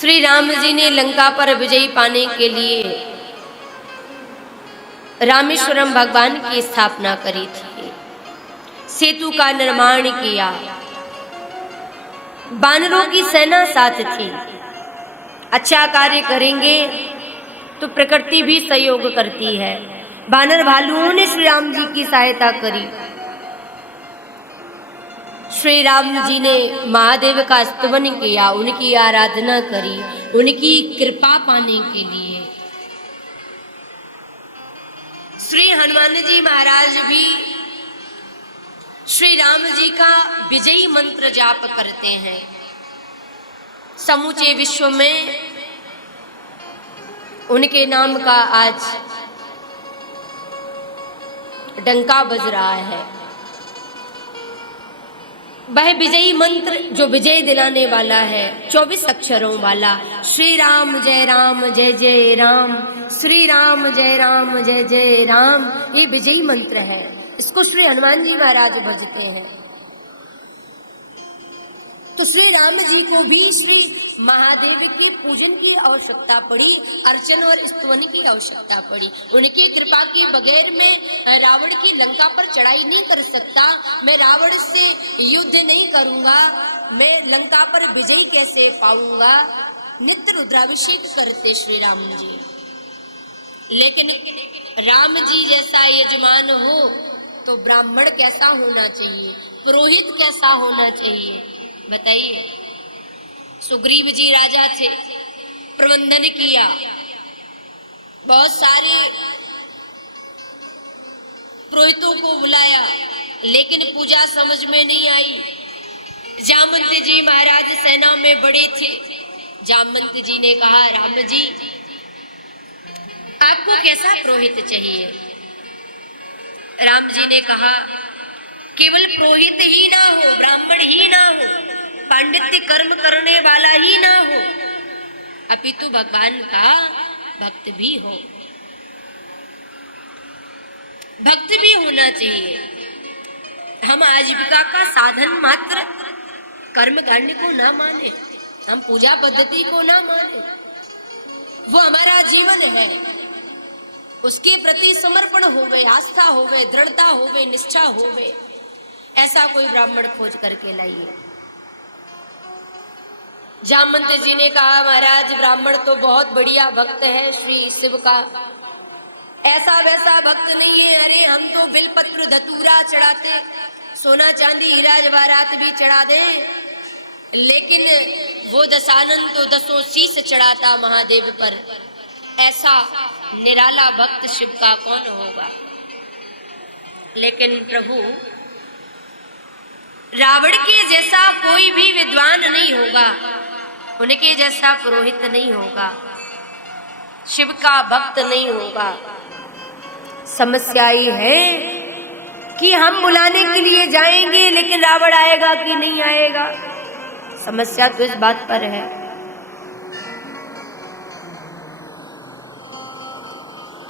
श्री राम जी ने लंका पर विजय पाने के लिए रामेश्वरम भगवान की स्थापना करी थी, सेतु का निर्माण किया, बानरों की सेना साथ थी। अच्छा कार्य करेंगे तो प्रकृति भी सहयोग करती है। बानर भालुओं ने श्री राम जी की सहायता करी। श्री राम जी ने महादेव का स्तवन किया, उनकी आराधना करी, उनकी कृपा पाने के लिए। श्री हनुमान जी महाराज भी श्री राम जी का विजयी मंत्र जाप करते हैं। समूचे विश्व में उनके नाम का आज डंका बज रहा है। वह विजयी मंत्र जो विजय दिलाने वाला है, 24 अक्षरों वाला, श्री राम जय जय राम, श्री राम जय जय राम, ये विजयी मंत्र है। इसको श्री हनुमान जी महाराज भजते हैं। तो श्री राम जी को भी श्री महादेव के पूजन की आवश्यकता पड़ी, अर्चन और स्तवन की आवश्यकता पड़ी। उनकी कृपा के बगैर मैं रावण की लंका पर चढ़ाई नहीं कर सकता, मैं रावण से युद्ध नहीं करूंगा, मैं लंका पर विजय कैसे पाऊंगा। नित्य रुद्राभिषेक करते श्री राम जी। लेकिन राम जी जैसा यजमान हो तो ब्राह्मण कैसा होना चाहिए, पुरोहित कैसा होना चाहिए, बताइए। सुग्रीव जी राजा थे, प्रबंधन किया, बहुत सारे पुरोहितों को बुलाया, लेकिन पूजा समझ में नहीं आई। जामवंत जी महाराज सेना में बड़े थे। जामवंत जी ने कहा, राम जी आपको कैसा पुरोहित चाहिए? राम जी ने कहा, केवल पुरोहित ही ना हो, ब्राह्मण ही ना हो, पांडित्य कर्म करने वाला ही ना हो, अपितु भगवान का भक्त भी हो। भक्त भी होना चाहिए। हम आजीविका का साधन मात्र कर्म कांड को ना माने, हम पूजा पद्धति को ना माने, वो हमारा जीवन है। उसके प्रति समर्पण होवे, आस्था होवे, दृढ़ता होवे, निष्ठा होवे, ऐसा कोई ब्राह्मण खोज करके लाइए। जामवंत जी ने कहा, महाराज ब्राह्मण तो बहुत बढ़िया भक्त है श्री शिव का, ऐसा वैसा भक्त नहीं है। अरे हम तो बिलपत्र धतूरा चढ़ाते, सोना चांदी हीरा जवाहरात भी चढ़ा दें, लेकिन वो दशानन तो 10 शीश चढ़ाता महादेव पर। ऐसा निराला भक्त शिव का कौन होगा? लेकिन प्रभु रावण के जैसा कोई भी विद्वान नहीं होगा, उनके जैसा पुरोहित नहीं होगा, शिव का भक्त नहीं होगा। समस्या ये है कि हम बुलाने के लिए जाएंगे, लेकिन रावण आएगा कि नहीं आएगा, समस्या तो इस बात पर है।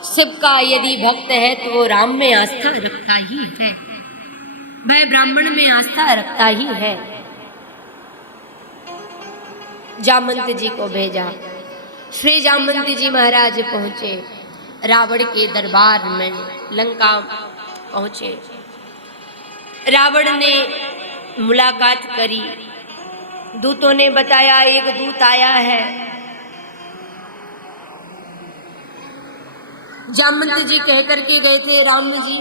शिव का यदि भक्त है तो वो राम में आस्था रखता ही है, वह ब्राह्मण में आस्था रखता ही है। जामवंत जी को भेजा। श्री जामवंत जी महाराज पहुंचे, रावण के दरबार में लंका पहुंचे। रावण ने मुलाकात करी, दूतों ने बताया एक दूत आया है। जामवंत जी कह करके गए थे, राम जी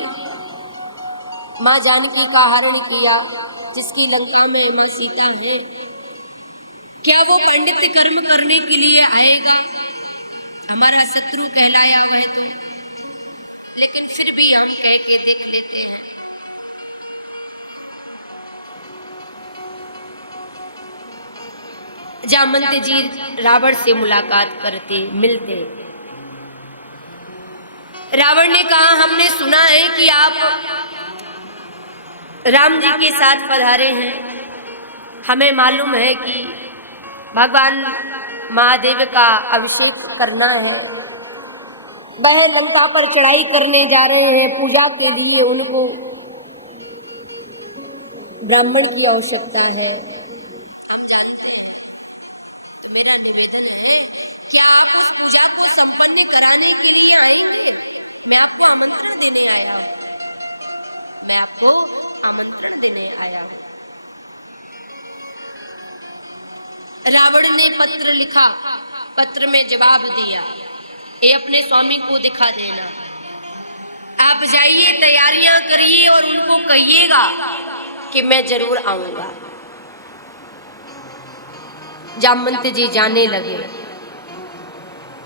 माँ जानकी का हरण किया, जिसकी लंका में माँ सीता है, क्या वो पंडित कर्म करने के लिए आएगा? हमारा शत्रु कहलाया वह तो, लेकिन फिर भी हम कह के देख लेते हैं। जामवंत जी रावण से मुलाकात करते, मिलते। रावण ने कहा, हमने सुना है कि आप राम जी के साथ पधारे हैं, हमें मालूम है कि भगवान महादेव का अभिषेक करना है, वह लंका पर चढ़ाई करने जा रहे हैं, पूजा के लिए उनको ब्राह्मण की आवश्यकता है। हम जानते हैं, तो मेरा निवेदन निवेदन है, क्या आप उस पूजा को संपन्न कराने के लिए आएंगे? मैं आपको आमंत्रण देने आया हूं, मैं आपको आमंत्रण देने आया हूं। रावण ने पत्र लिखा, पत्र में जवाब दिया, ये अपने स्वामी को दिखा देना, आप जाइए तैयारियां करिए और उनको कहिएगा कि मैं जरूर आऊंगा। जामवंत जी जाने लगे।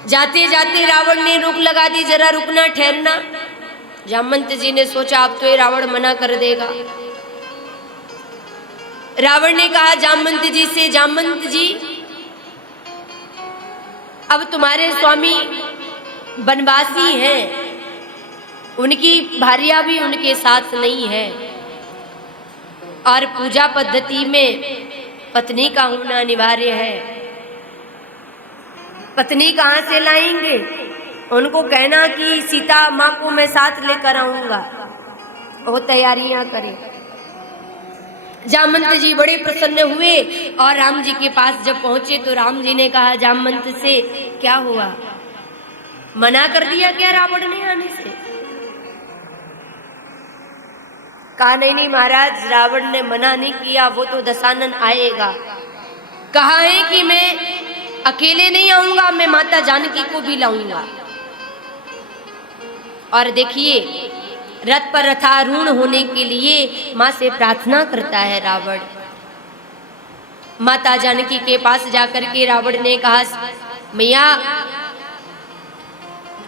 जाते जाते रावण ने रोक लगा दी, जरा रुकना, ठहरना। जामवंत जी ने सोचा अब तो ये रावण मना कर देगा। रावण ने कहा जामवंत जी से, जामवंत जी अब तुम्हारे स्वामी वनवासी हैं, उनकी भार्या भी उनके साथ नहीं है और पूजा पद्धति में पत्नी का होना अनिवार्य है। पत्नी कहाँ से लाएंगे? उनको कहना कि सीता माँ को मैं साथ लेकर आऊंगा, वो तैयारियां करें। जामवंत जी बड़े प्रसन्न हुए और राम जी के पास जब पहुंचे तो राम जी ने कहा जामवंत से, क्या हुआ, मना कर दिया क्या रावण ने आने से? कहा नहीं महाराज, रावण ने मना नहीं किया, वो तो दशानन आएगा। कहा है कि मैं अकेले नहीं आऊंगा, मैं माता जानकी को भी लाऊंगा। और देखिए रथ पर रथारूढ़ होने के लिए माँ से प्रार्थना करता है रावण। माता जानकी के पास जाकर के रावण ने कहा, मैया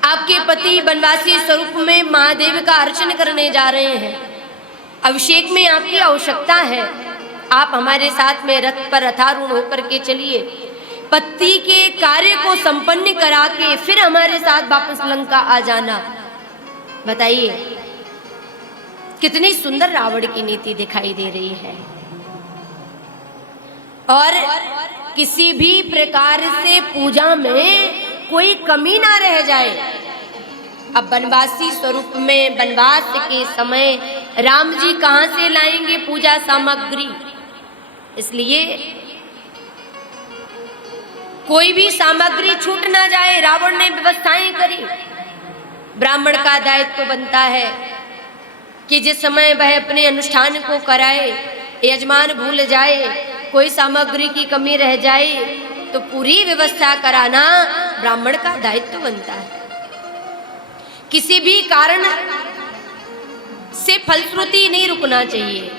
आपके पति वनवासी स्वरूप में महादेव का अर्चन करने जा रहे हैं, अभिषेक में आपकी आवश्यकता है, आप हमारे साथ में रथ पर रथारूढ़ होकर के चलिए, पति के कार्य को संपन्न करा के फिर हमारे साथ वापस लंका आ जाना। बताइए कितनी सुंदर रावण की नीति दिखाई दे रही है। और किसी भी प्रकार से पूजा में कोई कमी ना रह जाए। अब वनवासी स्वरूप में वनवास के समय राम जी कहां से लाएंगे पूजा सामग्री? इसलिए कोई भी सामग्री छूट ना जाए, रावण ने व्यवस्थाएं करी। ब्राह्मण का दायित्व बनता है कि जिस समय वह अपने अनुष्ठान को कराए, यजमान भूल जाए, कोई सामग्री की कमी रह जाए तो पूरी व्यवस्था कराना ब्राह्मण का दायित्व बनता है। किसी भी कारण से फलश्रुति नहीं रुकना चाहिए।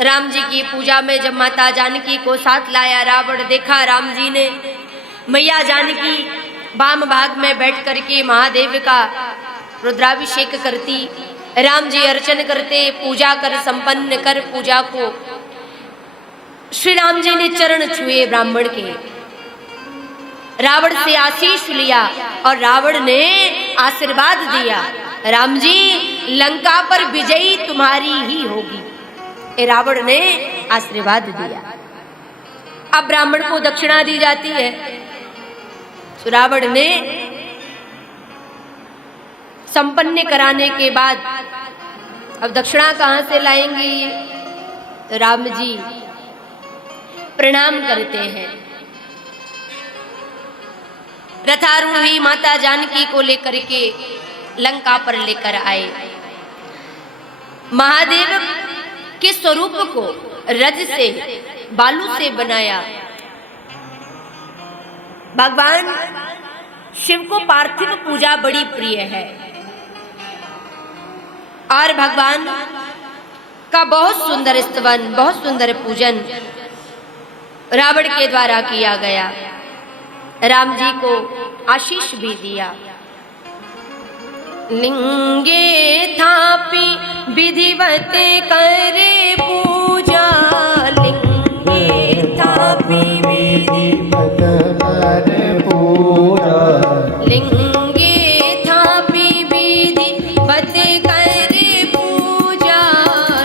राम जी की पूजा में जब माता जानकी को साथ लाया रावण, देखा राम जी ने मैया जानकी वाम भाग में बैठ करके महादेव का रुद्राभिषेक करती, राम जी अर्चन करते, पूजा कर संपन्न कर पूजा को श्री राम जी ने चरण छुए ब्राह्मण के, रावण से आशीष लिया और रावण ने आशीर्वाद दिया, राम जी लंका पर विजयी तुम्हारी ही होगी। रावण ने आशीर्वाद दिया। अब ब्राह्मण को दक्षिणा दी जाती है। तो रावण ने संपन्न कराने के बाद अब दक्षिणा कहां से लाएंगे? तो राम जी प्रणाम करते हैं। रथारूढ़ हुई माता जानकी को लेकर के लंका पर लेकर आए। महादेव के स्वरूप को रज से, बालू से बनाया। भगवान शिव को पार्थिव पूजा बड़ी प्रिय है और भगवान का बहुत सुंदर स्तवन, बहुत सुंदर पूजन रावण के द्वारा किया गया। राम जी को आशीष भी दिया। लिंगे थापी विधिवत करे पूजा, लिंगे थापी विधिवत करे पूजा, लिंगे थापी विधिवत करे पूजा,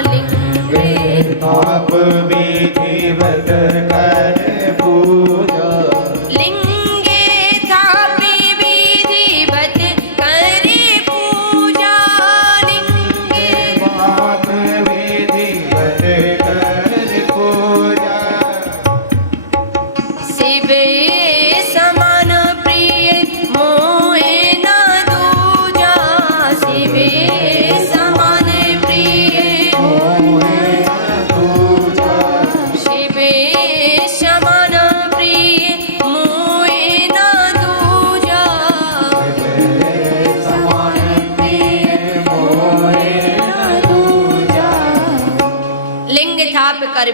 लिंगे थाप विधिवत करे पूजा, लिंगे थापी विधिवत करे पूजा, लिंगे थाप विधिवत करे पूजा,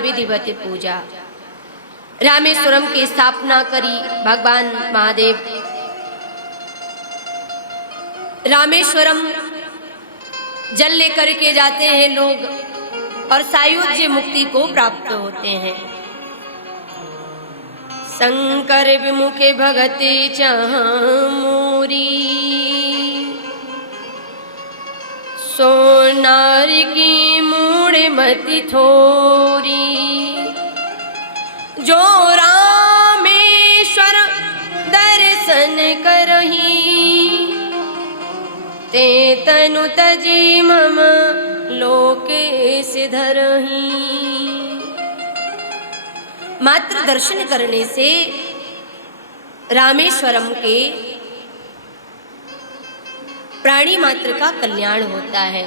विधिवत पूजा। रामेश्वरम की स्थापना करी भगवान महादेव। रामेश्वरम जल लेकर के जाते हैं लोग और सायुज्य मुक्ति को प्राप्त होते हैं। शंकर विमुखे भगति चामूरी, सोनार की मूड़ मति थोरी। जो रामेश्वर दर्शन करही, ते तनु तजी मम लोकेश धरही। मात्र दर्शन करने से रामेश्वरम के प्राणी मात्र का कल्याण होता है।